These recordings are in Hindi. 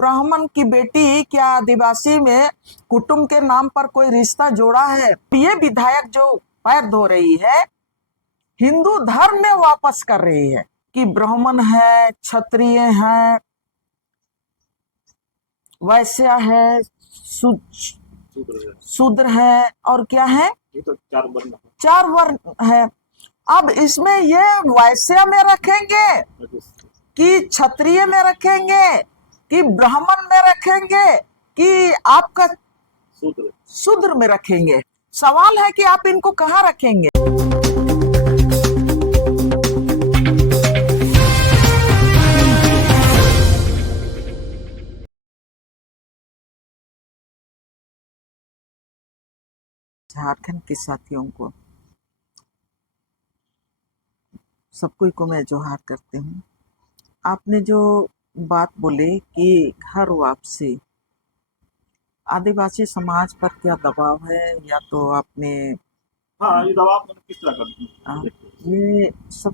ब्राह्मण की बेटी क्या आदिवासी में कुटुंब के नाम पर कोई रिश्ता जोड़ा है? ये विधायक जो पैर धो रही है, हिंदू धर्म में वापस कर रही है कि ब्राह्मण है, क्षत्रिय है, वैश्य है, शूद्र है, और क्या है? ये तो चार वर्ण है। अब इसमें ये वैश्य में रखेंगे कि क्षत्रिय में रखेंगे कि ब्राह्मण में रखेंगे कि आपका शूद्र में रखेंगे? सवाल है कि आप इनको कहाँ रखेंगे? झारखंड के साथियों को, सबको मैं जोहार करती हूँ। आपने जो बात बोले कि घर वापसी, आदिवासी समाज पर क्या दबाव है, या तो आपने ये दबाव किस तरह का? ये सब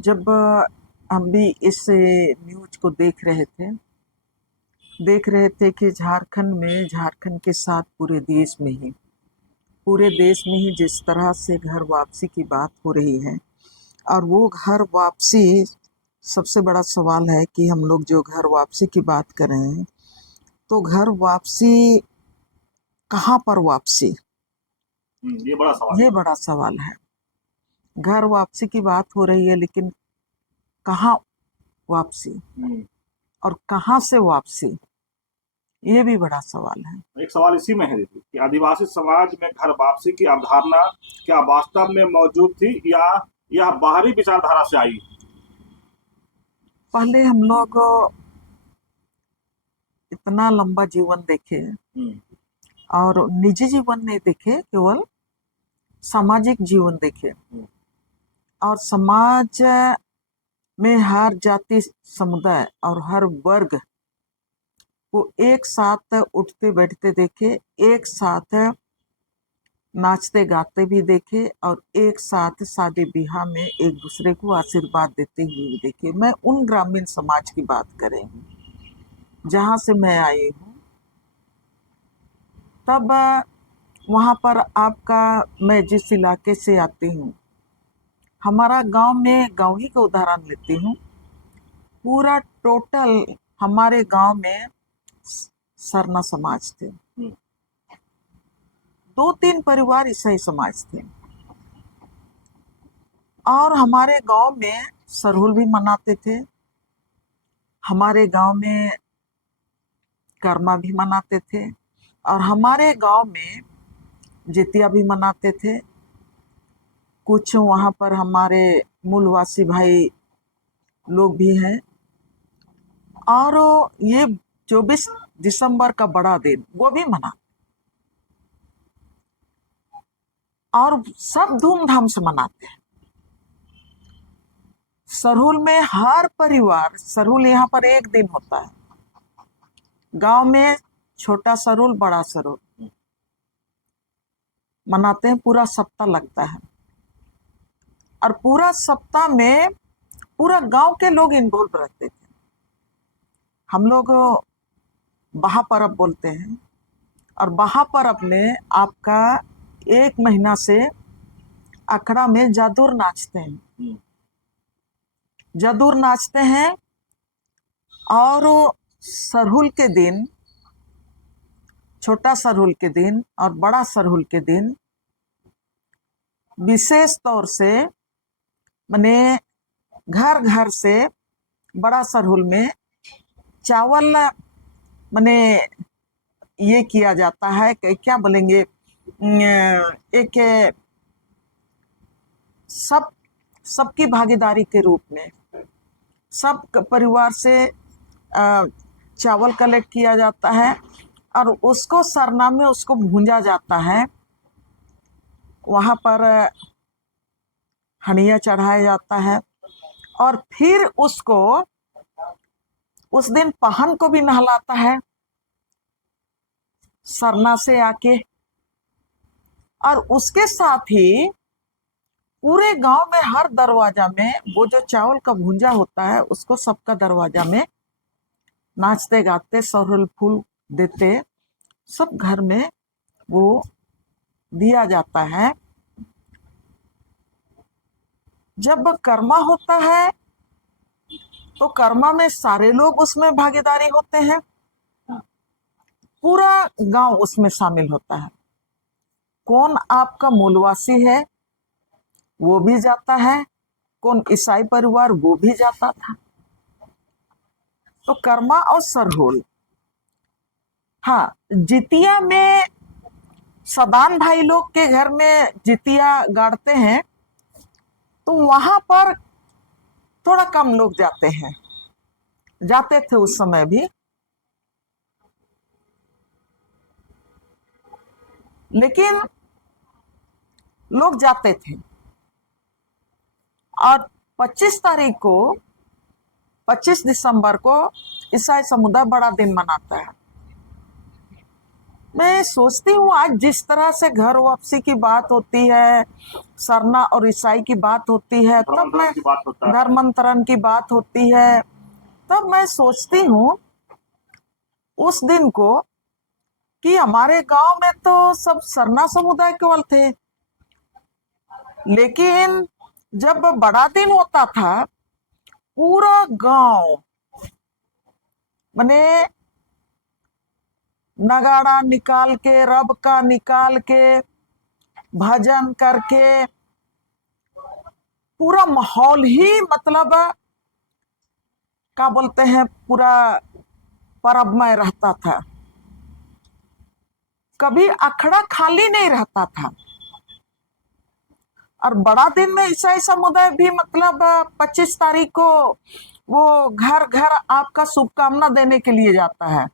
जब हम भी इस न्यूज को देख रहे थे कि झारखंड के साथ पूरे देश में ही जिस तरह से घर वापसी की बात हो रही है, और वो घर वापसी, सबसे बड़ा सवाल है कि हम लोग जो घर वापसी की बात कर रहे हैं, तो घर वापसी कहाँ पर वापसी? ये बड़ा सवाल है। घर वापसी की बात हो रही है, लेकिन कहाँ वापसी और कहाँ से वापसी, ये भी बड़ा सवाल है। एक सवाल इसी में है कि आदिवासी समाज में घर वापसी की अवधारणा क्या वास्तव में मौजूद थी या यह बाहरी विचारधारा से आई? पहले हम लोग इतना लंबा जीवन देखे और निजी जीवन नहीं देखे, केवल सामाजिक जीवन देखे, और समाज में हर जाति, समुदाय और हर वर्ग को एक साथ उठते बैठते देखे, एक साथ नाचते गाते भी देखे, और एक साथ शादी ब्याह में एक दूसरे को आशीर्वाद देते हुए भी देखे। मैं उन ग्रामीण समाज की बात कर रही हूँ जहाँ से मैं आई हूँ। तब वहाँ पर आपका, मैं जिस इलाके से आती हूँ, हमारा गांव ही का उदाहरण लेती हूँ। पूरा टोटल हमारे गांव में सरना समाज थे, 2-3 परिवार ईसाई समाज थे, और हमारे गांव में सरहुल भी मनाते थे, हमारे गांव में कर्मा भी मनाते थे, और हमारे गांव में जितिया भी मनाते थे। कुछ वहाँ पर हमारे मूलवासी भाई लोग भी हैं, और ये 24 दिसंबर का बड़ा दिन वो भी मना, और सब धूमधाम से मनाते हैं। सरहुल में हर परिवार, सरहुल यहाँ पर एक दिन होता है, गांव में छोटा सरहुल बड़ा सरहुल मनाते हैं, पूरा सप्ताह लगता है, और पूरा सप्ताह में पूरा गांव के लोग इन्वॉल्व रहते थे। हम लोग बहा परब बोलते हैं, और बहा परब में आपका 1 महीना से अखड़ा में जादूर नाचते हैं, जादूर नाचते हैं। और सरहुल के दिन, छोटा सरहुल के दिन और बड़ा सरहुल के दिन विशेष तौर से माने घर घर से बड़ा सरहुल में चावल माने ये किया जाता है, क्या बोलेंगे, एक सबकी भागीदारी के रूप में सब परिवार से चावल कलेक्ट किया जाता है, और उसको सरना में उसको भूंजा जाता है। वहाँ पर हनिया चढ़ाया जाता है, और फिर उसको उस दिन पहन को भी नहलाता है सरना से आके, और उसके साथ ही पूरे गांव में हर दरवाजा में वो जो चावल का भूंजा होता है उसको सबका दरवाजा में नाचते गाते सरल फूल देते, सब घर में वो दिया जाता है। जब कर्मा होता है तो कर्मा में सारे लोग उसमें भागीदारी होते हैं, पूरा गांव उसमें शामिल होता है। कौन आपका मूलवासी है वो भी जाता है, कौन ईसाई परिवार वो भी जाता था। तो कर्मा और सरहुल। हाँ, जितिया में सदान भाई लोग के घर में जितिया गाड़ते हैं तो वहां पर थोड़ा कम लोग जाते हैं, जाते थे उस समय भी, लेकिन लोग जाते थे। और 25 तारीख को, 25 दिसंबर को ईसाई समुदाय बड़ा दिन मनाता है। मैं सोचती हूँ आज जिस तरह से घर वापसी की बात होती है, सरना और ईसाई की बात होती है, तब मैं धर्मांतरण की बात होती है, तब मैं सोचती हूँ उस दिन को कि हमारे गांव में तो सब सरना समुदाय केवल थे, लेकिन जब बड़ा दिन होता था पूरा गांव माने नगाड़ा निकाल के, रब का निकाल के, भजन करके, पूरा माहौल ही मतलब क्या बोलते हैं, पूरा परबमय रहता था। कभी अखड़ा खाली नहीं रहता था। और बड़ा दिन में ईसाई समुदाय भी मतलब 25 तारीख को वो घर घर आपका शुभकामना देने के लिए जाता है,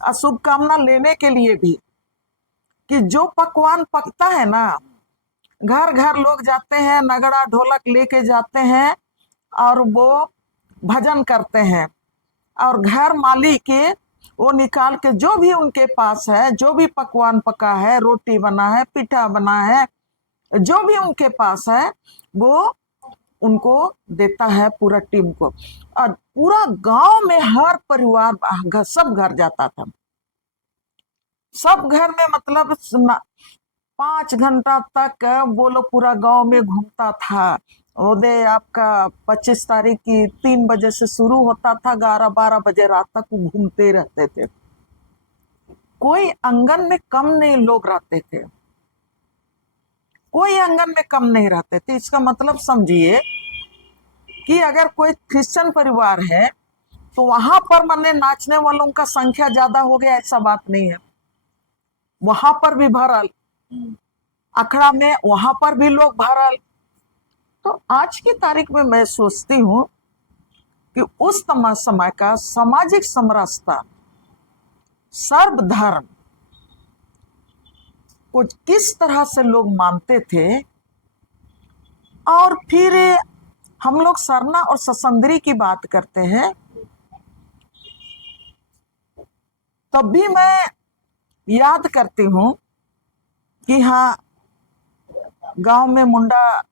और शुभकामना लेने के लिए भी, कि जो पकवान पकता है ना, घर घर लोग जाते हैं, नगड़ा ढोलक लेके जाते हैं और वो भजन करते हैं, और घर मालिक के वो निकाल के जो भी उनके पास है, जो भी पकवान पका है, रोटी बना है, पिठा बना है, जो भी उनके पास है वो उनको देता है पूरा टीम को। और पूरा गांव में हर परिवार सब घर जाता था, सब घर में मतलब 5 घंटा तक वो लोग पूरा गांव में घूमता था। उदय आपका 25 तारीख की 3 बजे से शुरू होता था, 11-12 बजे रात तक वो घूमते रहते थे। कोई आंगन में कम नहीं लोग रहते थे, कोई आंगन में कम नहीं रहते थे। इसका मतलब समझिए कि अगर कोई क्रिश्चियन परिवार है तो वहां पर माने नाचने वालों का संख्या ज्यादा हो गया, ऐसा बात नहीं है। वहां पर भी भरल, अखड़ा में वहां पर भी लोग भरल। तो आज की तारीख में मैं सोचती हूँ कि उस समय का सामाजिक समरसता, सर्वधर्म को किस तरह से लोग मानते थे। और फिर हम लोग सरना और ससंदरी की बात करते हैं, तब भी मैं याद करती हूँ कि हाँ, गांव में मुंडा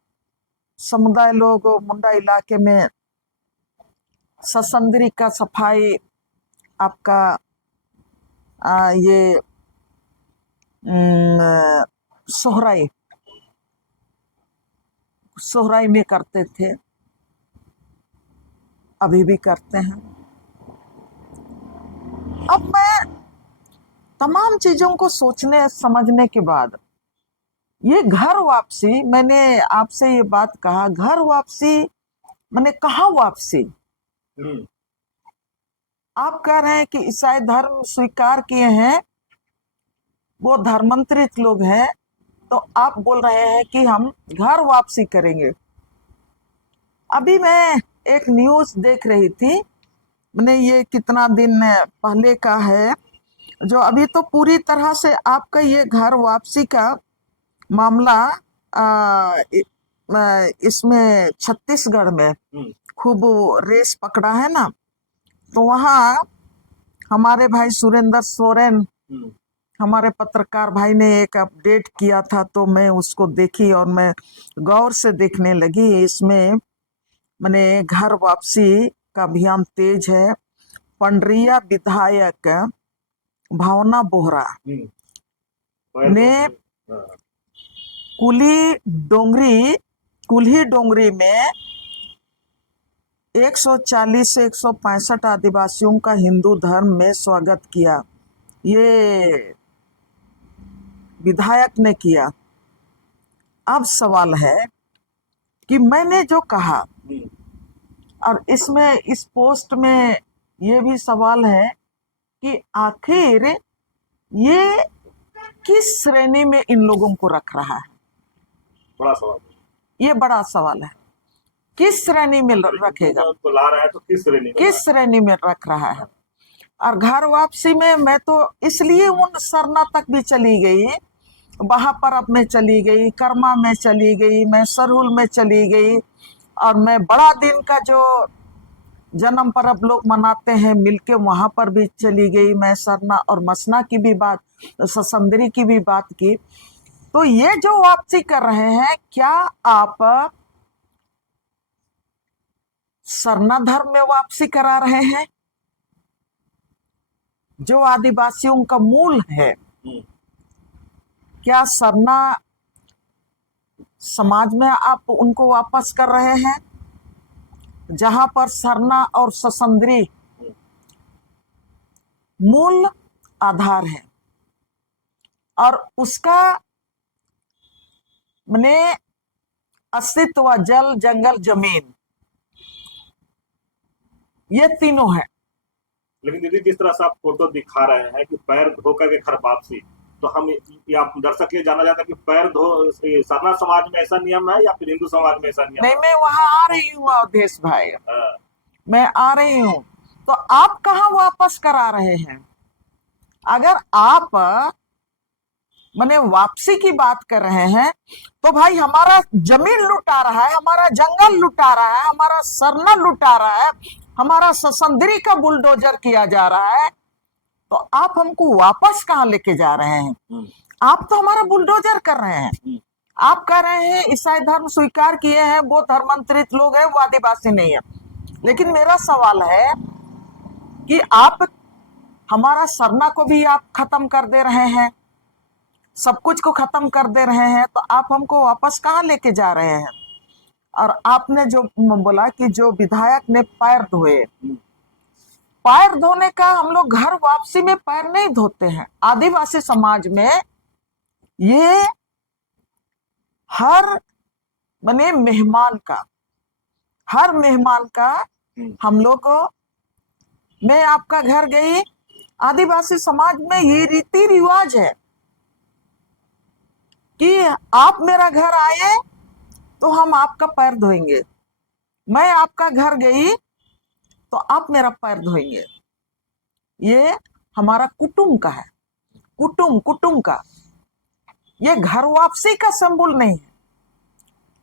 समुदाय लोग, मुंडा इलाके में ससंदरी का सफाई आपका ये सोहराई सोहराई में करते थे, अभी भी करते हैं। अब मैं तमाम चीजों को सोचने समझने के बाद ये घर वापसी, मैंने आपसे ये बात कहा, घर वापसी मैंने कहा वापसी। आप कह रहे हैं कि ईसाई धर्म स्वीकार किए हैं, वो धर्मांतरित लोग हैं, तो आप बोल रहे हैं कि हम घर वापसी करेंगे। अभी मैं एक न्यूज देख रही थी, मैंने ये कितना दिन पहले का है, जो अभी तो पूरी तरह से आपका ये घर वापसी का मामला इसमें छत्तीसगढ़ में खूब रेस पकड़ा है ना। तो वहाँ हमारे भाई सुरेंद्र सोरेन, हमारे पत्रकार भाई ने एक अपडेट किया था, तो मैं उसको देखी और मैं गौर से देखने लगी। इसमें मैंने घर वापसी का अभियान तेज है, पंडरिया विधायक भावना बोहरा ने कुल्ही डोंगरी में 140 से 165 आदिवासियों का हिंदू धर्म में स्वागत किया। ये विधायक ने किया। अब सवाल है कि मैंने जो कहा, और इसमें इस पोस्ट में ये भी सवाल है कि आखिर ये किस श्रेणी में इन लोगों को रख रहा है। बड़ा सवाल, ये बड़ा सवाल है, किस श्रेणी में रखेगा, तो ला रहा है तो किस श्रेणी में रख रहा है। और घर वापसी में मैं तो इसलिए उन सरना तक भी चली गई, बहापरब में चली गई, कर्मा में चली गई, मैं सरहुल में चली गई, और मैं बड़ा दिन का जो जन्म परब लोग मनाते हैं मिलके वहां पर भी चली गई। मैं सरना और मसना की भी बात, ससंदरी की भी बात की। तो ये जो वापसी कर रहे हैं, क्या आप सरना धर्म में वापसी करा रहे हैं जो आदिवासियों का मूल है? क्या सरना समाज में आप उनको वापस कर रहे हैं जहां पर सरना और ससंदरी मूल आधार है और उसका माने अस्तित्व जल जंगल जमीन, ये तीनों है। लेकिन दीदी जिस तरह से आप फोटो दिखा रहे हैं कि पैर धो करके घर वापसी, तो हम या दर्शक ये जानना चाहते हैं कि पैर धो सरना समाज में ऐसा नियम है या फिर हिंदू समाज में ऐसा नियम नहीं, मैं वहां आ रही हूँ अवधेश भाई, मैं आ रही हूँ। तो आप कहाँ वापस करा रहे हैं? अगर आप माने वापसी की बात कर रहे हैं तो भाई हमारा जमीन लुटा रहा है, हमारा जंगल लुटा रहा है, हमारा सरना लुटा रहा है, हमारा ससंदरी का बुलडोजर किया जा रहा है, तो आप हमको वापस कहाँ लेके जा रहे हैं? आप तो हमारा बुलडोजर कर रहे हैं। आप कह रहे हैं ईसाई धर्म स्वीकार किए हैं, वो धर्मांतरित लोग हैं, वो आदिवासी नहीं है। लेकिन मेरा सवाल है कि आप हमारा सरना को भी आप खत्म कर दे रहे हैं, सब कुछ को खत्म कर दे रहे हैं, तो आप हमको वापस कहाँ लेके जा रहे हैं? और आपने जो बोला कि जो विधायक ने पैर धोए, पैर धोने का हम लोग घर वापसी में पैर नहीं धोते हैं। आदिवासी समाज में ये हर माने मेहमान का हम लोग, मैं आपका घर गई, आदिवासी समाज में ये रीति रिवाज है कि आप मेरा घर आए तो हम आपका पैर धोएंगे, मैं आपका घर गई तो आप मेरा पैर धोएंगे। ये हमारा कुटुंब का है, कुटुंब का। ये घर वापसी का सिंबल नहीं है,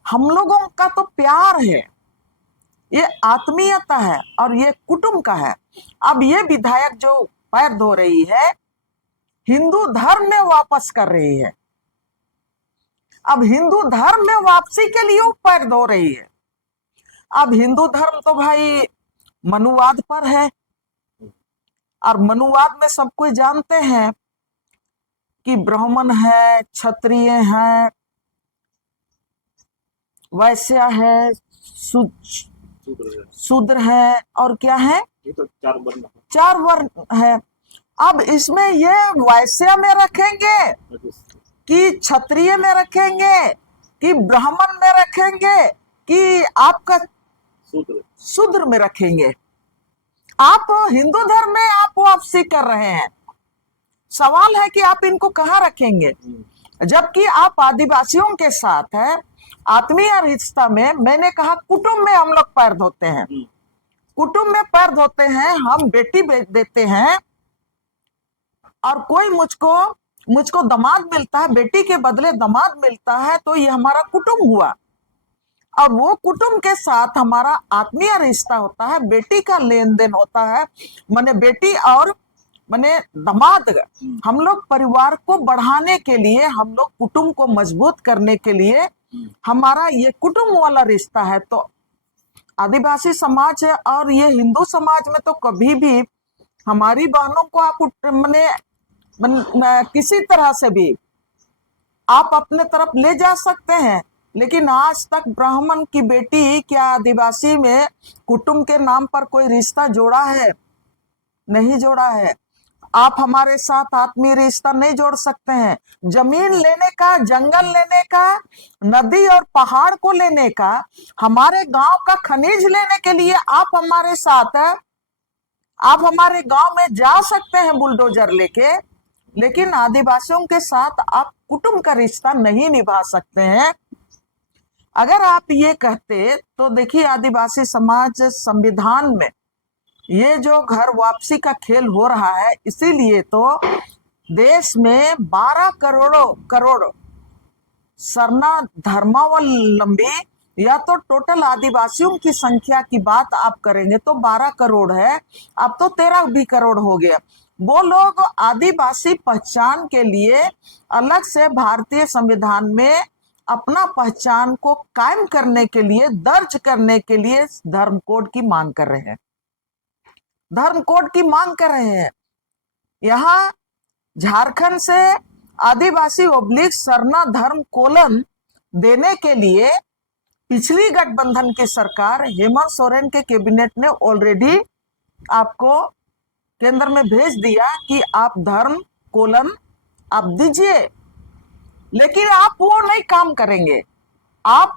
हम लोगों का तो प्यार है, ये आत्मीयता है और ये कुटुंब का है। अब ये विधायक जो पैर धो रही है, हिंदू धर्म में वापस कर रही है। अब हिंदू धर्म में वापसी के लिए वो पैर धो रही है। अब हिंदू धर्म तो भाई मनुवाद पर है, और मनुवाद में सब कोई जानते हैं कि ब्राह्मण है, क्षत्रिय है, वैश्य है, शूद्र है, और क्या है, ये तो 4 वर्ण है। अब इसमें ये वैश्य में रखेंगे कि क्षत्रिय में रखेंगे कि ब्राह्मण में रखेंगे कि आपका शूद्र में रखेंगे? आप हिंदू धर्म में आप वापसी कर रहे हैं। सवाल है कि आप इनको कहाँ रखेंगे, जबकि आप आदिवासियों के साथ है आत्मीय रिश्ता में। मैंने कहा कुटुंब में हम लोग पैर धोते हैं, कुटुंब में पैर धोते हैं, हम बेटी बेच देते हैं, और कोई मुझको दामाद मिलता है, बेटी के बदले दामाद मिलता है, तो ये हमारा कुटुंब हुआ। अब वो कुटुंब के साथ हमारा आत्मीय रिश्ता होता है, बेटी का लेन देन होता है, माने बेटी और माने दामाद। हम लोग परिवार को बढ़ाने के लिए, हम लोग कुटुंब को मजबूत करने के लिए हमारा ये कुटुंब वाला रिश्ता है। तो आदिवासी समाज और ये हिंदू समाज में तो कभी भी हमारी बहनों को आप किसी तरह से भी आप अपने तरफ ले जा सकते हैं, लेकिन आज तक ब्राह्मण की बेटी क्या आदिवासी में कुटुंब के नाम पर कोई रिश्ता जोड़ा है? नहीं जोड़ा है। आप हमारे साथ आत्मीय रिश्ता नहीं जोड़ सकते हैं। जमीन लेने का, जंगल लेने का, नदी और पहाड़ को लेने का, हमारे गांव का खनिज लेने के लिए आप हमारे गांव में जा सकते हैं बुलडोजर लेके, लेकिन आदिवासियों के साथ आप कुटुंब का रिश्ता नहीं निभा सकते हैं। अगर आप ये कहते तो देखिए, आदिवासी समाज संविधान में ये जो घर वापसी का खेल हो रहा है, इसीलिए तो देश में 12 करोड़ सरना धर्मावलंबी, या तो टोटल आदिवासियों की संख्या की बात आप करेंगे तो 12 करोड़ है, अब तो 13 भी करोड़ हो गया। वो लोग आदिवासी पहचान के लिए अलग से भारतीय संविधान में अपना पहचान को कायम करने के लिए, दर्ज करने के लिए धर्म कोड की मांग कर रहे हैं। धर्म कोड की मांग कर रहे हैं। यहाँ झारखंड से आदिवासी ओब्लिक सरना धर्म कोलन देने के लिए पिछली गठबंधन की सरकार हेमंत सोरेन के कैबिनेट ने ऑलरेडी आपको केंद्र में भेज दिया कि आप धर्म कोलन आप दीजिए, लेकिन आप वो नहीं काम करेंगे। आप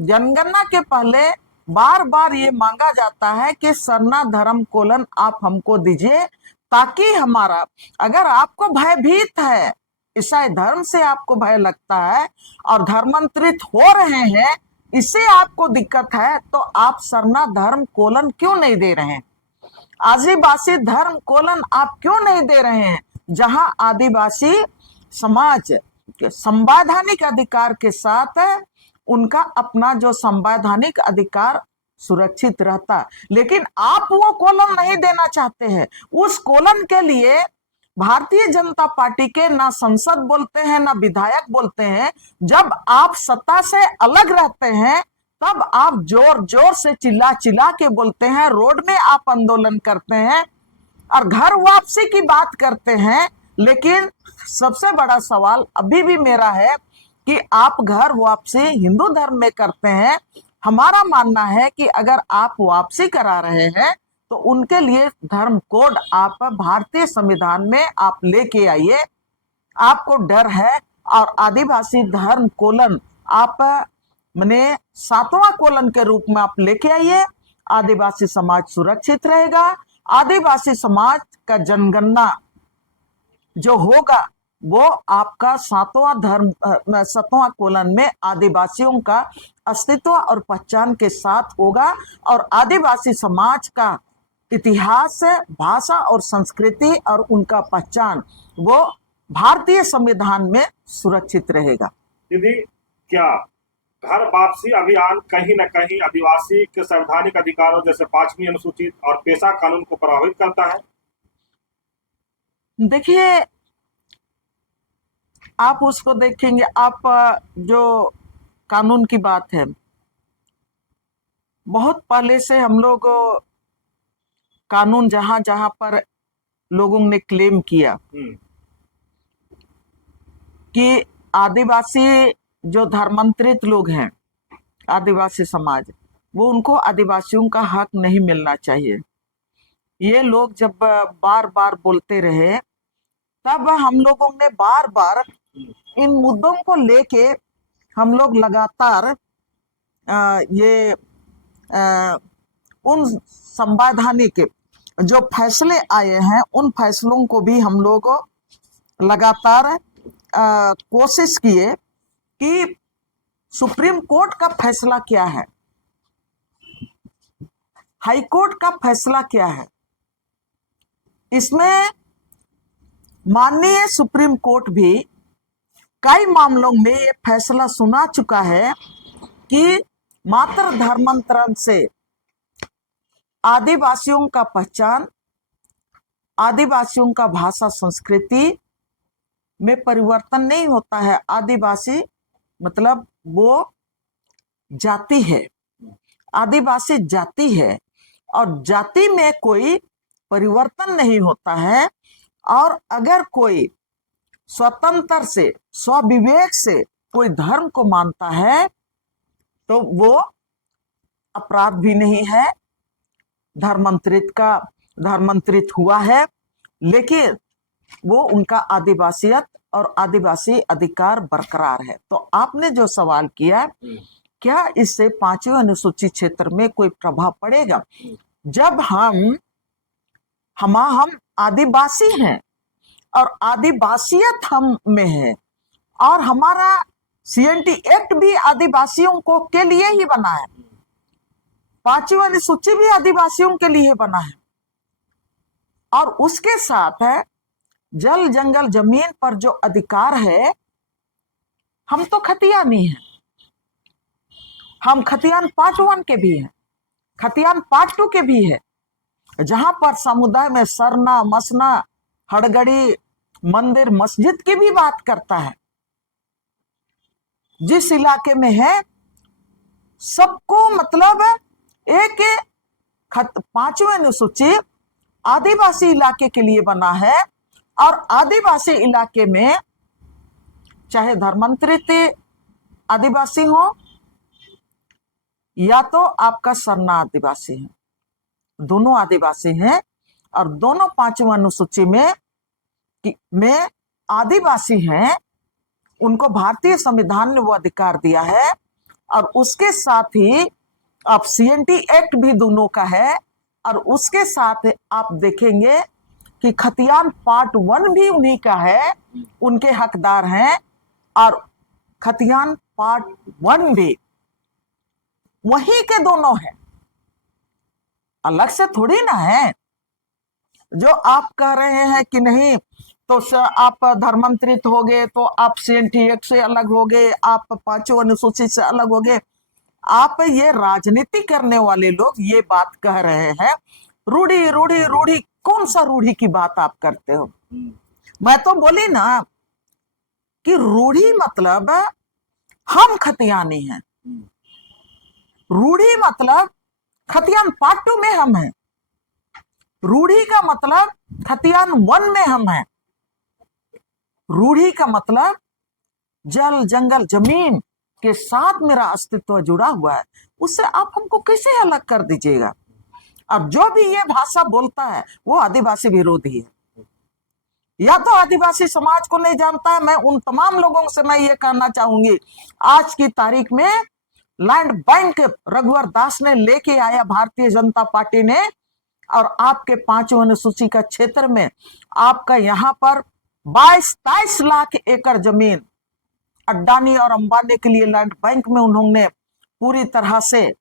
जनगणना के पहले बार बार ये मांगा जाता है कि सरना धर्म कोलन आप हमको दीजिए, ताकि हमारा, अगर आपको भयभीत है, ईसाई धर्म से आपको भय लगता है और धर्मांतरित हो रहे हैं, इससे आपको दिक्कत है, तो आप सरना धर्म कोलन क्यों नहीं दे रहे हैं? आदिवासी धर्म कोलन आप क्यों नहीं दे रहे हैं? जहां आदिवासी समाज संवैधानिक अधिकार के साथ उनका अपना जो संवैधानिक अधिकार सुरक्षित रहता, लेकिन आप वो कोलन नहीं देना चाहते हैं। उस कोलन के लिए भारतीय जनता पार्टी के ना संसद बोलते हैं, ना विधायक बोलते हैं। जब आप सत्ता से अलग रहते हैं, तब आप जोर जोर से चिल्ला चिल्ला के बोलते हैं, रोड में आप आंदोलन करते हैं और घर वापसी की बात करते हैं। लेकिन सबसे बड़ा सवाल अभी भी मेरा है कि आप घर वापसी हिंदू धर्म में करते हैं। हमारा मानना है कि अगर आप वापसी करा रहे हैं तो उनके लिए धर्म कोड आप भारतीय संविधान में आप लेके आइए। आपको डर है, और आदिवासी धर्म कोलन आप माने 7वां कोलन के रूप में आप लेके आइए। आदिवासी समाज सुरक्षित रहेगा। आदिवासी समाज का जनगणना जो होगा वो आपका 7वां कोलन में आदिवासियों का अस्तित्व और पहचान के साथ होगा, और आदिवासी समाज का इतिहास, भाषा और संस्कृति और उनका पहचान वो भारतीय संविधान में सुरक्षित रहेगा। दीदी, क्या घर वापसी अभियान कहीं न कहीं आदिवासी के संवैधानिक अधिकारों जैसे 5वीं अनुसूचित और पेशा कानून को प्रभावित करता है? देखिए, आप उसको देखेंगे, आप जो कानून की बात है, बहुत पहले से हम लोग कानून जहां जहां पर लोगों ने क्लेम किया कि आदिवासी जो धर्मांतरित लोग हैं, आदिवासी समाज, वो उनको आदिवासियों का हक नहीं मिलना चाहिए, ये लोग जब बार बार बोलते रहे, तब हम लोगों ने बार बार इन मुद्दों को लेके हम लोग लगातार उन संवैधानिक जो फैसले आए हैं, उन फैसलों को भी हम लोग लगातार कोशिश किए कि सुप्रीम कोर्ट का फैसला क्या है, हाई कोर्ट का फैसला क्या है। इसमें माननीय सुप्रीम कोर्ट भी कई मामलों में ये फैसला सुना चुका है कि मात्र धर्मांतरण से आदिवासियों का पहचान, आदिवासियों का भाषा संस्कृति में परिवर्तन नहीं होता है। आदिवासी मतलब वो जाति है, आदिवासी जाति है, और जाति में कोई परिवर्तन नहीं होता है, और अगर कोई स्वतंत्र से स्वविवेक से कोई धर्म को मानता है तो वो अपराध भी नहीं है, धर्मांतरित हुआ है, लेकिन वो उनका आदिवासियत और आदिवासी अधिकार बरकरार है। तो आपने जो सवाल किया, क्या इससे 5वीं अनुसूचित क्षेत्र में कोई प्रभाव पड़ेगा? जब हम आदिवासी हैं और आदिवासियत हम में है, और हमारा CNT एक्ट भी आदिवासियों को के लिए ही बना है, 5वीं अनुसूची भी आदिवासियों के लिए बना है, और उसके साथ है जल जंगल जमीन पर जो अधिकार है, हम तो खतियानी हैं, हम खतियान पार्ट 1 के भी हैं, खतियान पार्ट 2 के भी है, जहां पर समुदाय में सरना मसना हड़गड़ी मंदिर मस्जिद की भी बात करता है। जिस इलाके में है सबको मतलब एक 5वीं अनुसूची आदिवासी इलाके के लिए बना है, और आदिवासी इलाके में चाहे धर्मांतरित आदिवासी हो या तो आपका सरना आदिवासी है, दोनों आदिवासी हैं, और दोनों 5वीं अनुसूची में आदिवासी हैं, उनको भारतीय संविधान ने वो अधिकार दिया है, और उसके साथ ही अब CNT एक्ट भी दोनों का है, और उसके साथ आप देखेंगे कि खतियान पार्ट 1 भी उन्हीं का है, उनके हकदार हैं, और खतियान पार्ट 1 भी वहीं के दोनों हैं, अलग से थोड़ी ना है। जो आप कह रहे हैं कि नहीं तो आप धर्मांतरित हो गए तो आप CNT एक्ट से अलग हो गए, आप 5वीं अनुसूची से अलग हो गए, आप ये राजनीति करने वाले लोग ये बात कह रहे हैं। रूढ़ी रूढ़ी रूढ़ी, कौन सा रूढ़ी की बात आप करते हो? मैं तो बोली ना कि रूढ़ी मतलब हम खतियानी हैं, रूढ़ी मतलब खतियान पार्ट 2 में हम हैं, रूढ़ी का मतलब खतियान 1 में हम हैं, रूढ़ी का मतलब जल जंगल जमीन के साथ मेरा अस्तित्व जुड़ा हुआ है, उससे आप हमको कैसे अलग कर दीजिएगा? अब जो भी ये भाषा बोलता है वो आदिवासी विरोधी है, या तो आदिवासी समाज को नहीं जानता है। मैं उन तमाम लोगों से मैं ये कहना चाहूंगी, आज की तारीख में लैंड बैंक रघुवर दास ने लेके आया भारतीय जनता पार्टी ने, और आपके 5वीं अनुसूची का क्षेत्र में आपका यहाँ पर 22-23 लाख एकड़ जमीन अडानी और अंबानी के लिए लैंड बैंक में उन्होंने पूरी तरह से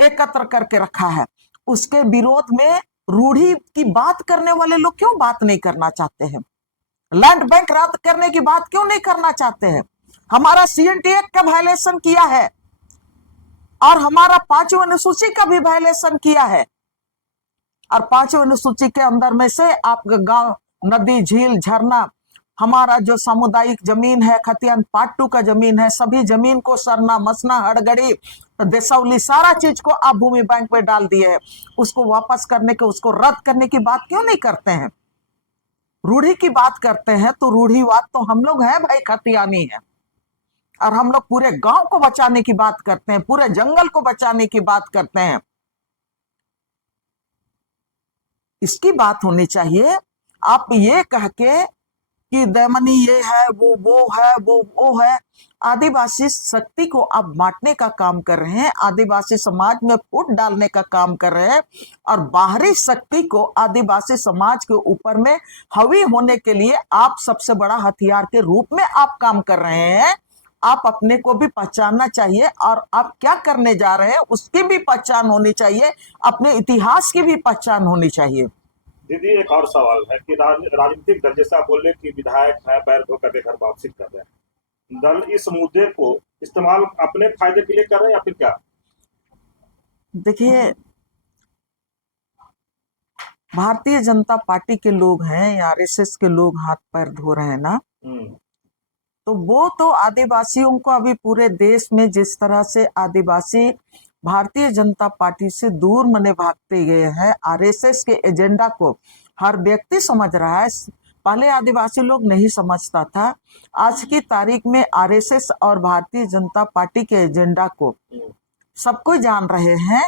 एकत्र करके रखा है। उसके विरोध में रूढ़ी की बात करने वाले लोग क्यों बात नहीं करना चाहते हैं? लैंड बैंक रद्द करने की बात क्यों नहीं करना चाहते हैं? हमारा CNT एक्ट का वायलेशन किया है, और हमारा 5वीं अनुसूची का भी वायलेशन किया है, और 5वीं अनुसूची के अंदर में से आपका गांव नदी झील झरना, हमारा जो सामुदायिक जमीन है खतियान पार्ट 2 का जमीन है, सभी जमीन को सरना मसना हड़गड़ी देसौली सारा चीज को आप भूमि बैंक में डाल दिए है। उसको वापस करने के, उसको रद्द करने की बात क्यों नहीं करते हैं? रूढ़ी की बात करते हैं तो रूढ़ीवाद तो हम लोग हैं भाई, खतियानी है, और हम लोग पूरे गांव को बचाने की बात करते हैं, पूरे जंगल को बचाने की बात करते हैं। इसकी बात होनी चाहिए। आप ये कह के कि दैमनी ये है वो है वो है, आदिवासी शक्ति को आप बांटने का काम कर रहे हैं, आदिवासी समाज में फूट डालने का काम कर रहे हैं, और बाहरी शक्ति को आदिवासी समाज के ऊपर में हावी होने के लिए आप सबसे बड़ा हथियार के रूप में आप काम कर रहे हैं। आप अपने को भी पहचानना चाहिए, और आप क्या करने जा रहे हैं उसकी भी पहचान होनी चाहिए, अपने इतिहास की भी पहचान होनी चाहिए। दीदी एक और सवाल है कि राजनीतिक दल, जैसे आप बोले कि विधायक है पैर धो करके घर वापसी कर रहे हैं, दल इस मुद्दे को इस्तेमाल अपने फायदे के लिए कर रहे हैं या फिर क्या? देखिए, भारतीय जनता पार्टी के लोग हैं या RSS के लोग हाथ पैर धो रहे हैं ना, तो वो तो आदिवासियों को अभी पूरे देश में जिस तरह से आदिवासी भारतीय जनता पार्टी से दूर मने भागते गए हैं। आरएसएस के एजेंडा को हर व्यक्ति समझ रहा है। पहले आदिवासी लोग नहीं समझता था। आज की तारीख में आरएसएस और भारतीय जनता पार्टी के एजेंडा को सब कोई जान रहे हैं।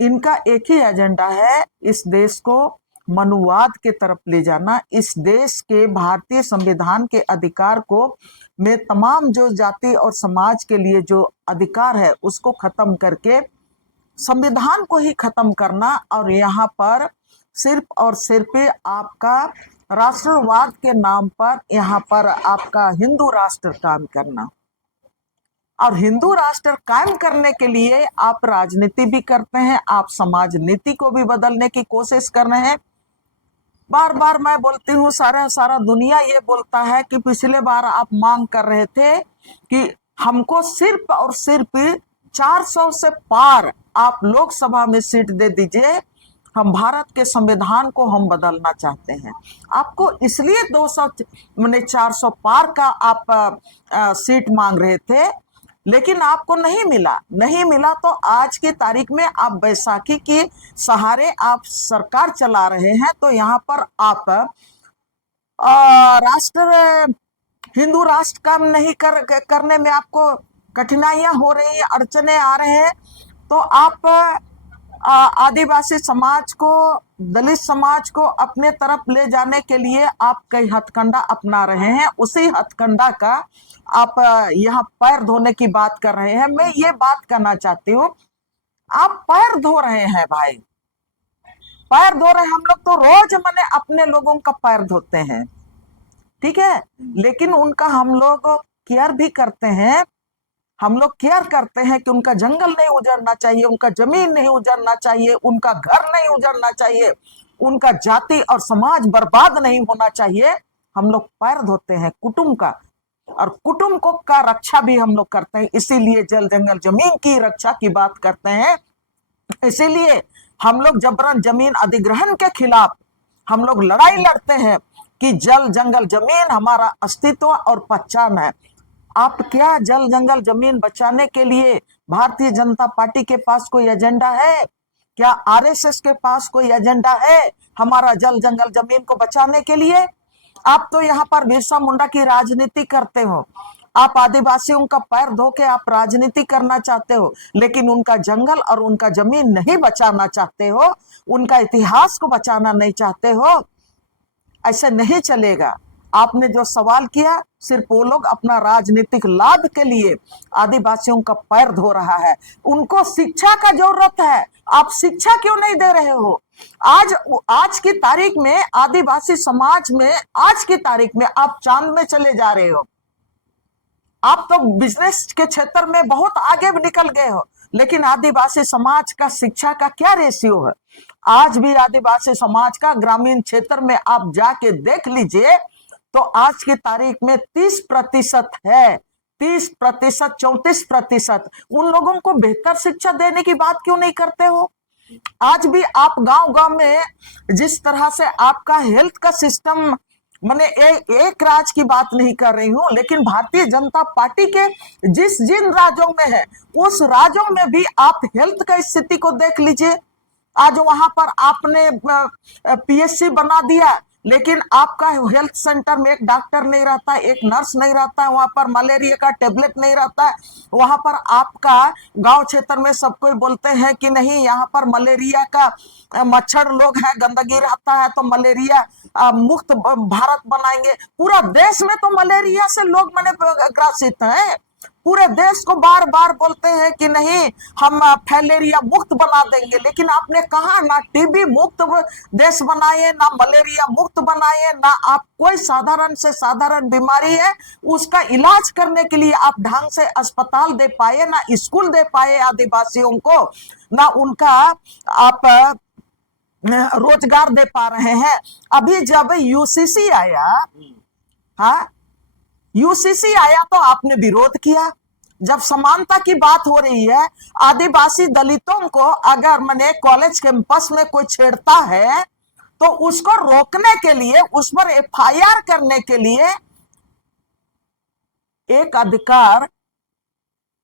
इनका एक ही एजेंडा है, इस देश को मनुवाद के तरफ ले जाना, इस देश के भारतीय संविधान के अधिकार को में तमाम जो जाति और समाज के लिए जो अधिकार है उसको खत्म करके संविधान को ही खत्म करना, और यहाँ पर सिर्फ और सिर्फ आपका राष्ट्रवाद के नाम पर यहाँ पर आपका हिंदू राष्ट्र कायम करना। और हिंदू राष्ट्र कायम करने के लिए आप राजनीति भी करते हैं, आप समाज नीति को भी बदलने की कोशिश कर रहे हैं। बार बार मैं बोलती हूँ, सारा दुनिया ये बोलता है कि पिछले बार आप मांग कर रहे थे कि हमको सिर्फ और सिर्फ 400 से पार आप लोकसभा में सीट दे दीजिए, हम भारत के संविधान को हम बदलना चाहते हैं। आपको इसलिए 400 पार का आप सीट मांग रहे थे, लेकिन आपको नहीं मिला तो आज की तारीख में आप बैसाखी के सहारे आप सरकार चला रहे हैं। तो यहाँ पर आप हिंदू राष्ट्र काम नहीं करने में आपको कठिनाइयां हो रही हैं, अड़चने आ रहे हैं। तो आप आदिवासी समाज को, दलित समाज को अपने तरफ ले जाने के लिए आप कई हथकंडा अपना रहे हैं। उसी हथकंडा का आप यहाँ पैर धोने की बात कर रहे हैं। मैं ये बात करना चाहती हूँ, आप पैर धो रहे हैं भाई, पैर धो रहे हैं। हम लोग तो रोज मैंने अपने लोगों का पैर धोते हैं, ठीक है, लेकिन उनका हम लोग केयर भी करते हैं। हम लोग केयर करते हैं कि उनका जंगल नहीं उजड़ना चाहिए, उनका जमीन नहीं उजड़ना चाहिए, उनका घर नहीं उजड़ना चाहिए, उनका जाति और समाज बर्बाद नहीं होना चाहिए। हम लोग पैर धोते हैं कुटुंब का, और कुटुंब को का रक्षा भी हम लोग करते हैं। इसीलिए जल जंगल जमीन की रक्षा की बात करते हैं। इसीलिए हम लोग जबरन जमीन अधिग्रहण के खिलाफ हम लोग लड़ाई लड़ते हैं कि जल जंगल जमीन हमारा अस्तित्व और पहचान है। आप क्या जल जंगल जमीन बचाने के लिए भारतीय जनता पार्टी के पास कोई एजेंडा है? क्या आरएसएस के पास कोई एजेंडा है हमारा जल जंगल जमीन को बचाने के लिए? आप तो यहाँ पर बिरसा मुंडा की राजनीति करते हो, आप आदिवासियों का पैर धो के आप राजनीति करना चाहते हो, लेकिन उनका जंगल और उनका जमीन नहीं बचाना चाहते हो, उनका इतिहास को बचाना नहीं चाहते हो। ऐसे नहीं चलेगा। आपने जो सवाल किया, सिर्फ वो लोग अपना राजनीतिक लाभ के लिए आदिवासियों का पैर धो रहा है। उनको शिक्षा का जरूरत है, आप शिक्षा क्यों नहीं दे रहे हो? आज की तारीख में आदिवासी समाज में, आज की तारीख में आप चांद में चले जा रहे हो। आप तो बिजनेस के क्षेत्र में बहुत आगे निकल गए हो, लेकिन आदिवासी समाज का शिक्षा का क्या रेशियो है? आज भी आदिवासी समाज का ग्रामीण क्षेत्र में आप जाके देख लीजिए तो आज की तारीख में 30% है, 30%, 34%। उन लोगों को बेहतर शिक्षा देने की बात क्यों नहीं करते हो? आज भी आप गांव-गांव में जिस तरह से आपका हेल्थ का सिस्टम, मैंने एक राज्य की बात नहीं कर रही हूं, लेकिन भारतीय जनता पार्टी के जिन राज्यों में है उस राज्यों में भी आप हेल्थ का स्थिति को देख लीजिए। आज वहां पर आपने पीएचसी बना दिया, लेकिन आपका हेल्थ सेंटर में एक डॉक्टर नहीं रहता, एक नर्स नहीं रहता है, वहां पर मलेरिया का टेबलेट नहीं रहता है। वहां पर आपका गांव क्षेत्र में सब कोई बोलते हैं कि नहीं, यहाँ पर मलेरिया का मच्छर लोग हैं, गंदगी रहता है, तो मलेरिया मुक्त भारत बनाएंगे। पूरा देश में तो मलेरिया से लोग मैंने ग्रसित हैं। पूरे देश को बार बार बोलते हैं कि नहीं, हम फैलेरिया मुक्त बना देंगे, लेकिन आपने कहा ना टीबी मुक्त देश बनाए, ना मलेरिया मुक्त बनाए, ना आप कोई साधारण से साधारण बीमारी है उसका इलाज करने के लिए आप ढंग से अस्पताल दे पाए, ना स्कूल दे पाए आदिवासियों को, ना उनका आप रोजगार दे पा रहे हैं। अभी जब यूसीसी आया, हाँ, यूसीसी आया तो आपने विरोध किया। जब समानता की बात हो रही है, आदिवासी दलितों को अगर मैंने कॉलेज कैंपस में कोई छेड़ता है तो उसको रोकने के लिए, उस पर एफआईआर करने के लिए एक अधिकार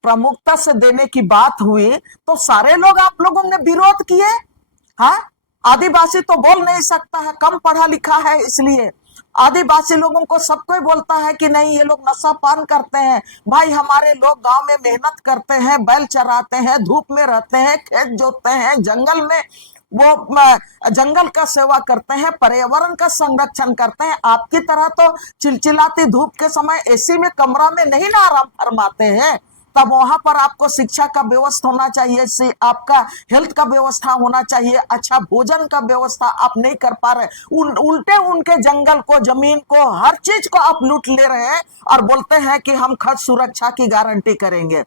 प्रमुखता से देने की बात हुई तो सारे लोग आप लोगों ने विरोध किए। हाँ, आदिवासी तो बोल नहीं सकता है, कम पढ़ा लिखा है, इसलिए आदिवासी लोगों को सब कोई बोलता है कि नहीं ये लोग नशा पान करते हैं। भाई हमारे लोग गांव में मेहनत करते हैं, बैल चराते हैं, धूप में रहते हैं, खेत जोतते हैं, जंगल में वो जंगल का सेवा करते हैं, पर्यावरण का संरक्षण करते हैं। आपकी तरह तो चिलचिलाती धूप के समय एसी में कमरा में नहीं ना आराम फरमाते हैं। तब वहां पर आपको शिक्षा का व्यवस्था होना चाहिए, आपका हेल्थ का व्यवस्था होना चाहिए, अच्छा भोजन का व्यवस्था आप नहीं कर पा रहे। उल्टे उनके जंगल को, जमीन को, हर चीज को आप लूट ले रहे हैं और बोलते हैं कि हम खाद्य सुरक्षा की गारंटी करेंगे।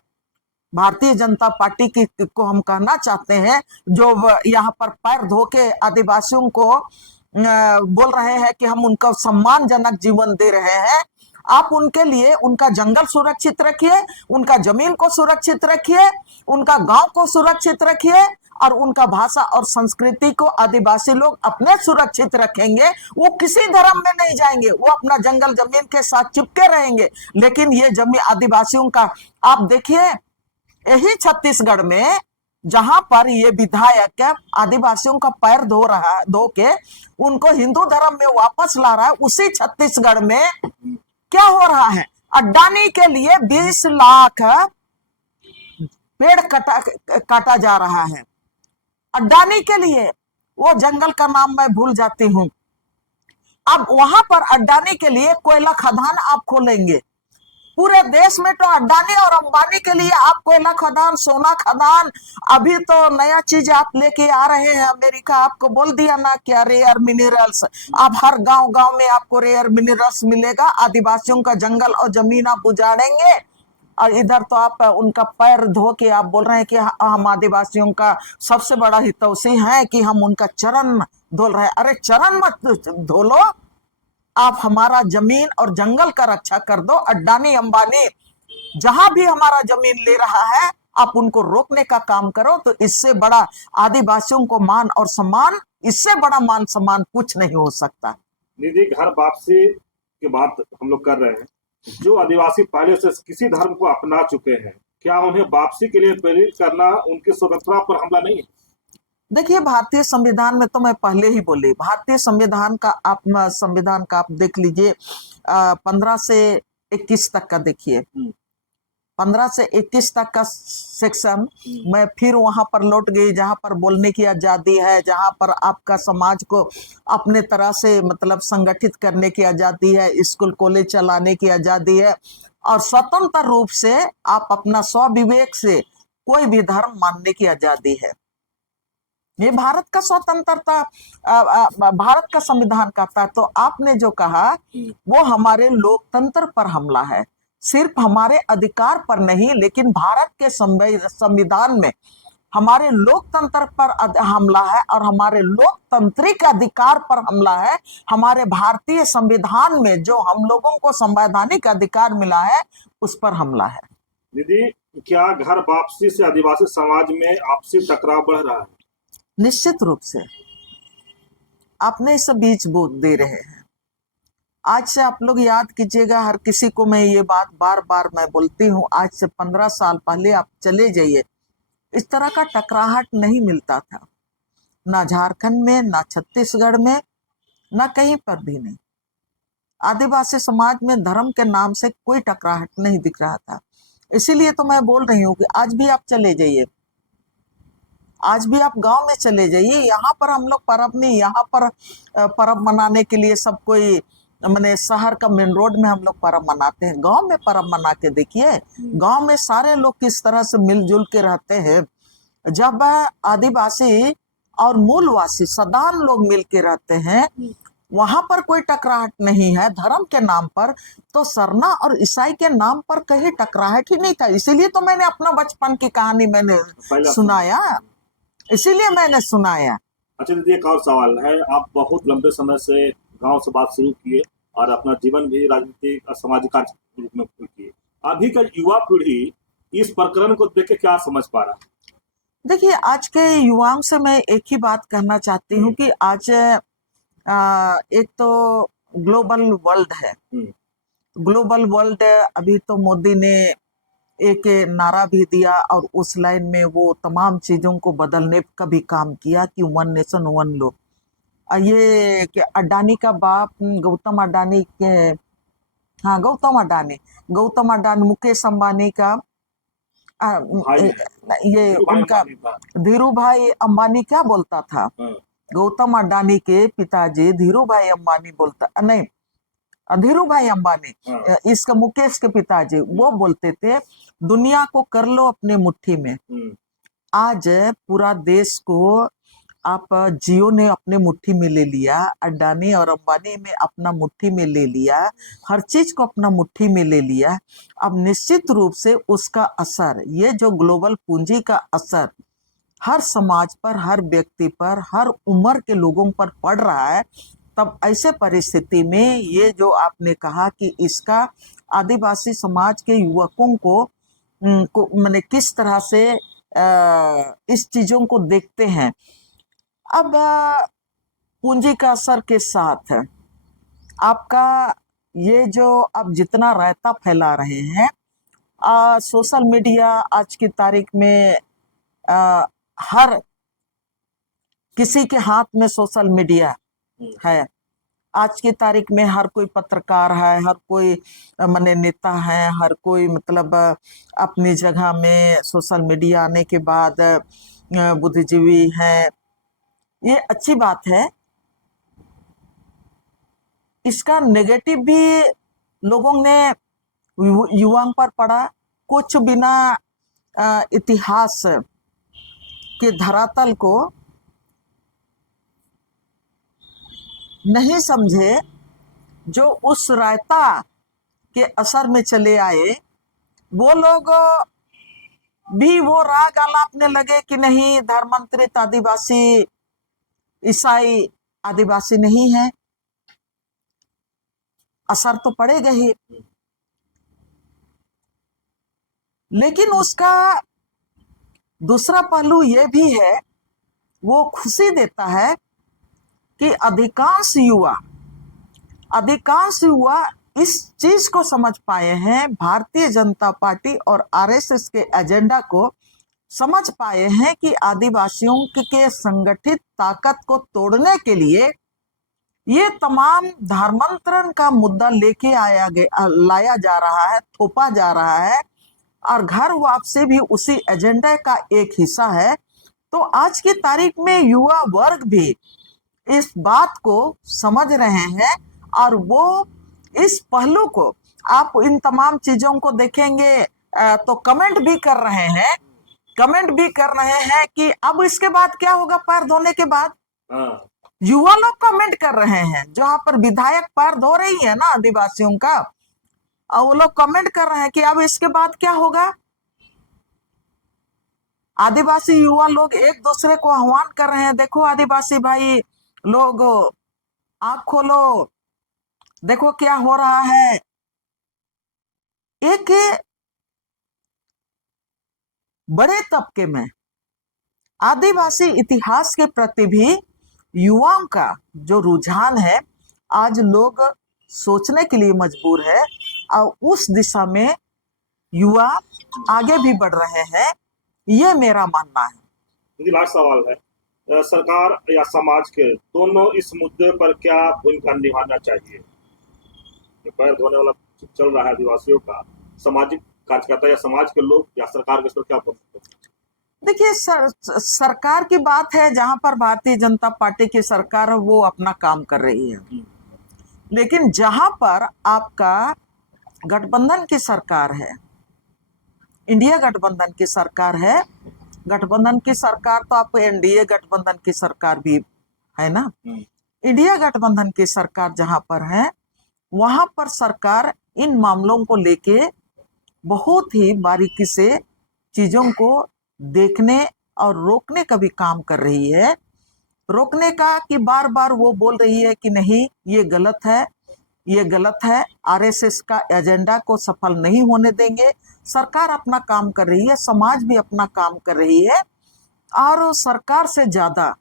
भारतीय जनता पार्टी की को हम कहना चाहते हैं, जो यहाँ पर पैर धो के आदिवासियों को बोल रहे हैं कि हम उनका सम्मानजनक जीवन दे रहे हैं, आप उनके लिए उनका जंगल सुरक्षित रखिए, उनका जमीन को सुरक्षित रखिए, उनका गांव को सुरक्षित रखिए और उनका भाषा और संस्कृति को आदिवासी लोग अपने सुरक्षित रखेंगे। वो किसी धर्म में नहीं जाएंगे, वो अपना जंगल जमीन के साथ चिपके रहेंगे। लेकिन ये जमीन आदिवासियों का आप देखिए, यही छत्तीसगढ़ में जहां पर ये विधायक आदिवासियों का पैर धो के उनको हिंदू धर्म में वापस ला रहा है, उसी छत्तीसगढ़ में क्या हो रहा है, अड्डानी के लिए 20 लाख पेड़ काटा जा रहा है। अड्डानी के लिए, वो जंगल का नाम मैं भूल जाती हूं। अब वहां पर अड्डानी के लिए कोयला खदान आप खोलेंगे। पूरे देश में तो अड्डानी और अंबानी के लिए आप कोयला खदान, सोना खदान, अभी तो नया चीज आप लेके आ रहे हैं, अमेरिका आपको बोल दिया ना क्या, रेयर मिनरल्स। आप हर गांव में आपको रेयर मिनरल्स मिलेगा। आदिवासियों का जंगल और जमीन आप उजाड़ेंगे और इधर तो आप उनका पैर धो के आप बोल रहे हैं कि हम आदिवासियों का सबसे बड़ा हितैषी है कि हम उनका चरण धो रहे हैं। अरे चरण मत धो लो, आप हमारा जमीन और जंगल का रक्षा कर दो। अड्डानी अंबानी जहां भी हमारा जमीन ले रहा है आप उनको रोकने का काम करो। तो इससे बड़ा आदिवासियों को मान और सम्मान, इससे बड़ा मान सम्मान कुछ नहीं हो सकता। निधि, घर वापसी की बात हम लोग कर रहे हैं, जो आदिवासी पहले से किसी धर्म को अपना चुके हैं, क्या उन्हें वापसी के लिए प्रेरित करना उनकी स्वतंत्रता पर हमला नहीं है? देखिए, भारतीय संविधान में तो मैं पहले ही बोली, भारतीय संविधान का आप देख लीजिए, 15 से 21 तक का देखिए, 15 से 21 तक का सेक्शन। मैं फिर वहां पर लौट गई जहां पर बोलने की आजादी है, जहां पर आपका समाज को अपने तरह से मतलब संगठित करने की आजादी है, स्कूल कॉलेज चलाने की आजादी है और स्वतंत्र रूप से आप अपना स्वविवेक से कोई भी धर्म मानने की आजादी है। ये भारत का स्वतंत्रता, भारत का संविधान कहता है। तो आपने जो कहा वो हमारे लोकतंत्र पर हमला है, सिर्फ हमारे अधिकार पर नहीं, लेकिन भारत के संविधान में हमारे लोकतंत्र पर हमला है और हमारे लोकतांत्रिक अधिकार पर हमला है। हमारे भारतीय संविधान में जो हम लोगों को संवैधानिक अधिकार मिला है उस पर हमला है। दीदी, क्या घर वापसी से आदिवासी समाज में आपसी टकराव बढ़ रहा है? निश्चित रूप से आपने इस बीच बोध दे रहे हैं। आज से आप लोग याद कीजिएगा, हर किसी को मैं ये बात बार बार मैं बोलती हूँ, आज से 15 साल पहले आप चले जाइए, इस तरह का टकराहट नहीं मिलता था, ना झारखंड में, ना छत्तीसगढ़ में, ना कहीं पर भी नहीं। आदिवासी समाज में धर्म के नाम से कोई टकराहट नहीं दिख रहा था। इसीलिए तो मैं बोल रही हूँ कि आज भी आप चले जाइए, आज भी आप गांव में चले जाइए, यहाँ पर हम लोग पर्व नहीं, यहाँ पर पर्व मनाने के लिए सब कोई, मैंने शहर का मेन रोड में हम लोग पर्व मनाते हैं, गांव में पर्व मना के देखिए। गांव में सारे लोग किस तरह से मिलजुल के रहते हैं। जब आदिवासी और मूलवासी सदान लोग मिल के रहते हैं, वहां पर कोई टकराहट नहीं है धर्म के नाम पर। तो सरना और ईसाई के नाम पर कहीं टकराहट ही नहीं था। इसीलिए तो मैंने अपना बचपन की कहानी मैंने सुनाया, इसीलिए मैंने सुनाया। अच्छा दीदी, एक और सवाल है। आप बहुत लंबे समय से गांव से बात शुरू किए और अपना जीवन भी राजनीतिक और सामाजिक कार्य के रूप में किए। अभी का युवा पीढ़ी इस प्रकरण को देख के क्या समझ पा रहा है? देखिए, आज के युवाओं से मैं एक ही बात कहना चाहती हूँ कि आज एक तो ग्लोबल वर्ल्ड है, ग्लोबल वर्ल्ड। अभी तो मोदी ने एक नारा भी दिया और उस लाइन में वो तमाम चीजों को बदलने का भी काम किया कि वन नेशन वन लो। ये कि अडानी का बाप गौतम अडानी के, हाँ गौतम अडानी मुकेश अंबानी का भाई है, ये धीरू भाई उनका अंबानी था। धीरू भाई अंबानी क्या बोलता था, हाँ, गौतम अडानी के पिताजी धीरू भाई अंबानी बोलता नहीं, धीरू भाई अंबानी, हाँ, इसका मुकेश के पिताजी वो बोलते थे दुनिया को कर लो अपने मुट्ठी में। आज पूरा देश को आप जियो ने अपने मुट्ठी में ले लिया, अडानी और अंबानी में अपना मुट्ठी में ले लिया, हर चीज को अपना मुट्ठी में ले लिया। अब निश्चित रूप से उसका असर, ये जो ग्लोबल पूंजी का असर हर समाज पर, हर व्यक्ति पर, हर उम्र के लोगों पर पड़ रहा है। तब ऐसे परिस्थिति में ये जो आपने कहा कि इसका आदिवासी समाज के युवकों को मैंने किस तरह से इस चीजों को देखते हैं। अब पूंजी का असर के साथ आपका ये जो अब जितना रायता फैला रहे हैं, सोशल मीडिया आज की तारीख में हर किसी के हाथ में सोशल मीडिया है। आज की तारीख में हर कोई पत्रकार है, हर कोई माने नेता है, हर कोई मतलब अपनी जगह में लोशल मीडिया आने के बाद बुद्धिजीवी है। ये अच्छी बात है। इसका नेगेटिव भी लोगों ने युवाओं पर पड़ा। कुछ बिना इतिहास के धरातल को नहीं समझे, जो उस रायता के असर में चले आए, वो लोग भी वो राग आलापने लगे कि नहीं धर्मांतरित आदिवासी ईसाई आदिवासी नहीं है। असर तो पड़ेगा ही, लेकिन उसका दूसरा पहलू ये भी है, वो खुशी देता है कि अधिकांश युवा इस चीज को समझ पाए हैं, भारतीय जनता पार्टी और आरएसएस के एजेंडा को समझ पाए हैं कि आदिवासियों के संगठित ताकत को तोड़ने के लिए ये तमाम धर्मांतरण का मुद्दा लेके लाया जा रहा है, थोपा जा रहा है, और घर वापसी भी उसी एजेंडा का एक हिस्सा है। तो आज की तारीख में युवा वर्ग भी इस बात को समझ रहे हैं, और वो इस पहलू को आप इन तमाम चीजों को देखेंगे तो कमेंट भी कर रहे हैं कि अब इसके बाद क्या होगा पैर धोने के बाद। युवा लोग कमेंट कर रहे हैं, जहां पर विधायक पैर धो रही है ना आदिवासियों का, और वो लोग कमेंट कर रहे हैं कि अब इसके बाद क्या होगा। आदिवासी युवा लोग एक दूसरे को आह्वान कर रहे हैं, देखो आदिवासी भाई लोग आंख खोलो, देखो क्या हो रहा है। एक बड़े तबके में आदिवासी इतिहास के प्रति भी युवाओं का जो रुझान है, आज लोग सोचने के लिए मजबूर है, और उस दिशा में युवा आगे भी बढ़ रहे हैं, ये मेरा मानना है। लास्ट सवाल है, सरकार या समाज के दोनों इस मुद्दे पर क्या भूमिका निभाना चाहिए? पैर धोने वाला चल रहा है आदिवासियों का, सामाजिक कार्यकर्ता या समाज के लोग या सरकार के इस पर क्या भूमिका? देखिए सरकार की बात है, जहां पर भारतीय जनता पार्टी की सरकार है वो अपना काम कर रही है, लेकिन जहां पर आपका गठबंधन की सरकार है, इंडिया गठबंधन की सरकार है, गठबंधन की सरकार तो आपको एनडीए गठबंधन की सरकार भी है ना, इंडिया गठबंधन की सरकार जहां पर है, वहां पर सरकार इन मामलों को लेके बहुत ही बारीकी से चीजों को देखने और रोकने का भी काम कर रही है। रोकने का कि बार बार वो बोल रही है कि नहीं ये गलत है, ये गलत है, आरएसएस का एजेंडा को सफल नहीं होने देंगे। सरकार अपना काम कर रही है, समाज भी अपना काम कर रही है, और सरकार से ज्यादा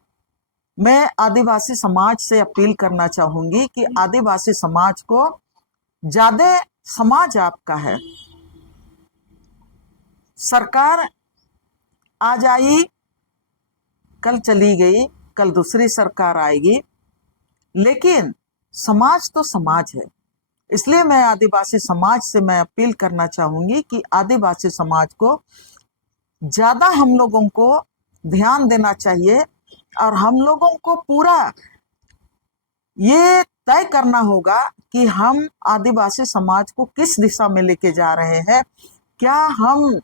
मैं आदिवासी समाज से अपील करना चाहूंगी कि आदिवासी समाज को ज्यादा, समाज आपका है, सरकार आज आई, कल चली गई, कल दूसरी सरकार आएगी, लेकिन समाज तो समाज है। इसलिए मैं आदिवासी समाज से मैं अपील करना चाहूंगी कि आदिवासी समाज को ज्यादा हम लोगों को ध्यान देना चाहिए और हम लोगों को पूरा ये तय करना होगा कि हम आदिवासी समाज को किस दिशा में लेके जा रहे हैं। क्या हम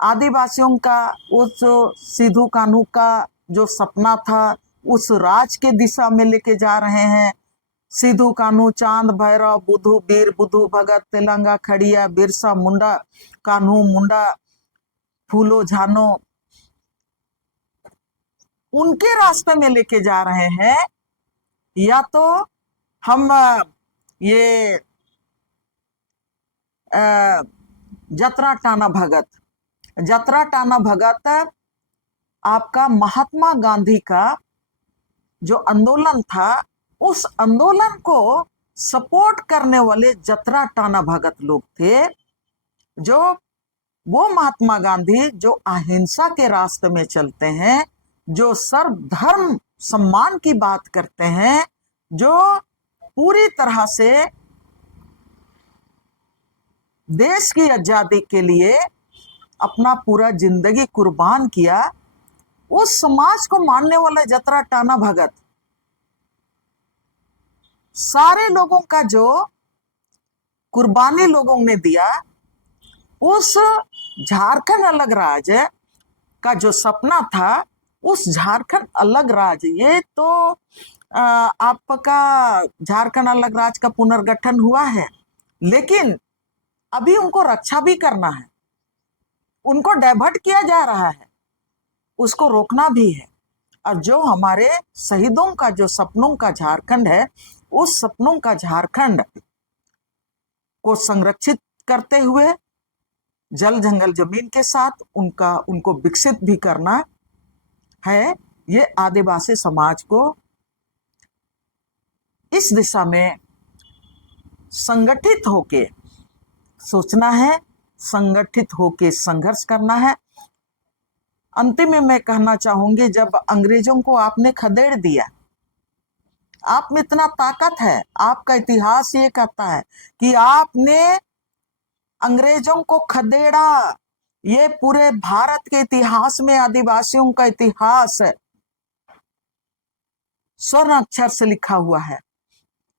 आदिवासियों का उस सिद्धू कान्हू का जो सपना था उस राज के दिशा में लेके जा रहे हैं? सिद्धू कान्हू, चांद भैरव, बुधू बीर, बुधू भगत, तेलंगा खड़िया, बिरसा मुंडा, कान्हू मुंडा, फूलो झानो, उनके रास्ते में लेके जा रहे हैं, या तो हम ये जतरा टाना भगत आपका महात्मा गांधी का जो आंदोलन था, उस आंदोलन को सपोर्ट करने वाले जतरा टाना भगत लोग थे, जो वो महात्मा गांधी जो अहिंसा के रास्ते में चलते हैं, जो सर्वधर्म सम्मान की बात करते हैं, जो पूरी तरह से देश की आजादी के लिए अपना पूरा जिंदगी कुर्बान किया, उस समाज को मानने वाले जतरा टाना भगत सारे लोगों का जो कुर्बानी लोगों ने दिया, उस झारखंड अलग राज्य का जो सपना था, उस झारखंड अलग राज्य, ये तो आपका झारखंड अलग राज्य का पुनर्गठन हुआ है, लेकिन अभी उनको रक्षा भी करना है, उनको डाइवर्ट किया जा रहा है, उसको रोकना भी है। और जो हमारे शहीदों का जो सपनों का झारखंड है, उस सपनों का झारखंड को संरक्षित करते हुए जल जंगल जमीन के साथ उनको विकसित भी करना है। ये आदिवासी समाज को इस दिशा में संगठित होके सोचना है, संगठित होके संघर्ष करना है। अंतिम में मैं कहना चाहूंगी, जब अंग्रेजों को आपने खदेड़ दिया, आप में इतना ताकत है, आपका इतिहास ये कहता है कि आपने अंग्रेजों को खदेड़ा। ये पूरे भारत के इतिहास में आदिवासियों का इतिहास स्वर्ण अक्षर से लिखा हुआ है।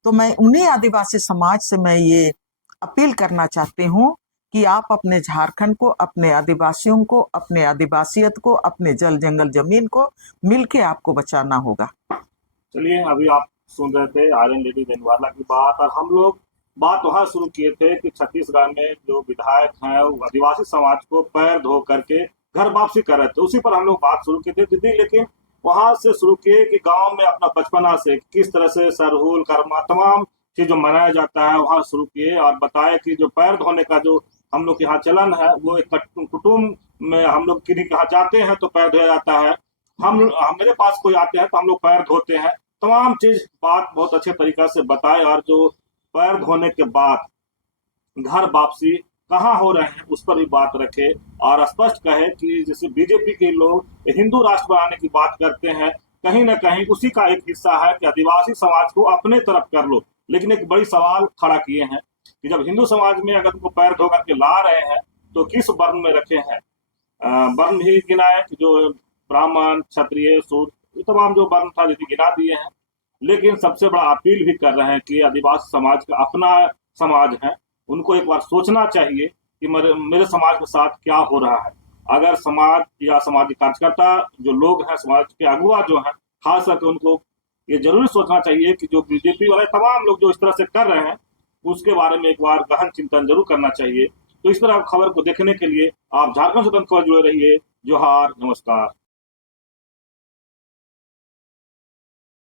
तो मैं उन्हीं आदिवासी समाज से मैं ये अपील करना चाहती हूँ कि आप अपने झारखंड को, अपने आदिवासियों को, अपने आदिवासियत को, अपने जल जंगल जमीन को मिलके आपको बचाना होगा। चलिए, अभी आप सुन रहे थे आयरन लेडी देनवाला की बात, और हम लोग बात वहां शुरू किए थे कि छत्तीसगढ़ में जो विधायक हैं वो आदिवासी समाज को पैर धो करके घर वापसी कर रहे थे, उसी पर हम लोग बात शुरू किए थे दीदी। लेकिन वहां से शुरू किए कि गांव में अपना बचपना से किस तरह से सरहुल कर्मा तमाम चीज जो मनाया जाता है वहां शुरू किए, और बताया कि जो पैर धोने का जो हम लोग के यहाँ चलन है, वो एक कुटुंब में हम लोग किन्हीं के यहाँ जाते हैं तो पैर धोया जाता है, मेरे पास कोई आते हैं तो हम लोग पैर धोते हैं, तमाम चीज बात बहुत अच्छे तरीका से बताए। और जो पैर धोने के बाद घर वापसी कहाँ हो रहे हैं उस पर भी बात रखे, और स्पष्ट कहे कि जैसे बीजेपी के लोग हिंदू राष्ट्र बनाने की बात करते हैं, कहीं ना कहीं उसी का एक हिस्सा है कि आदिवासी समाज को अपने तरफ कर लो। लेकिन एक बड़ी सवाल खड़ा किए हैं कि जब हिंदू समाज में अगर उनको पैर धो करके ला रहे हैं तो किस वर्ण में रखे हैं? वर्ण भी गिनाए कि जो ब्राह्मण, क्षत्रिय, शूद्र, ये तमाम जो वर्ण था यदि गिना दिए हैं। लेकिन सबसे बड़ा अपील भी कर रहे हैं कि आदिवासी समाज का अपना समाज है, उनको एक बार सोचना चाहिए कि मेरे समाज के साथ क्या हो रहा है। अगर समाज या सामाजिक कार्यकर्ता जो लोग हैं, समाज के अगुवा जो हैं, खास करके उनको ये जरूर सोचना चाहिए कि जो बीजेपी वाले तमाम लोग जो इस तरह से कर रहे हैं उसके बारे में एक बार गहन चिंतन जरूर करना चाहिए। तो इस तरह खबर को देखने के लिए आप झारखंड स्वतंत्र खबर जुड़े रहिए। जोहार, नमस्कार।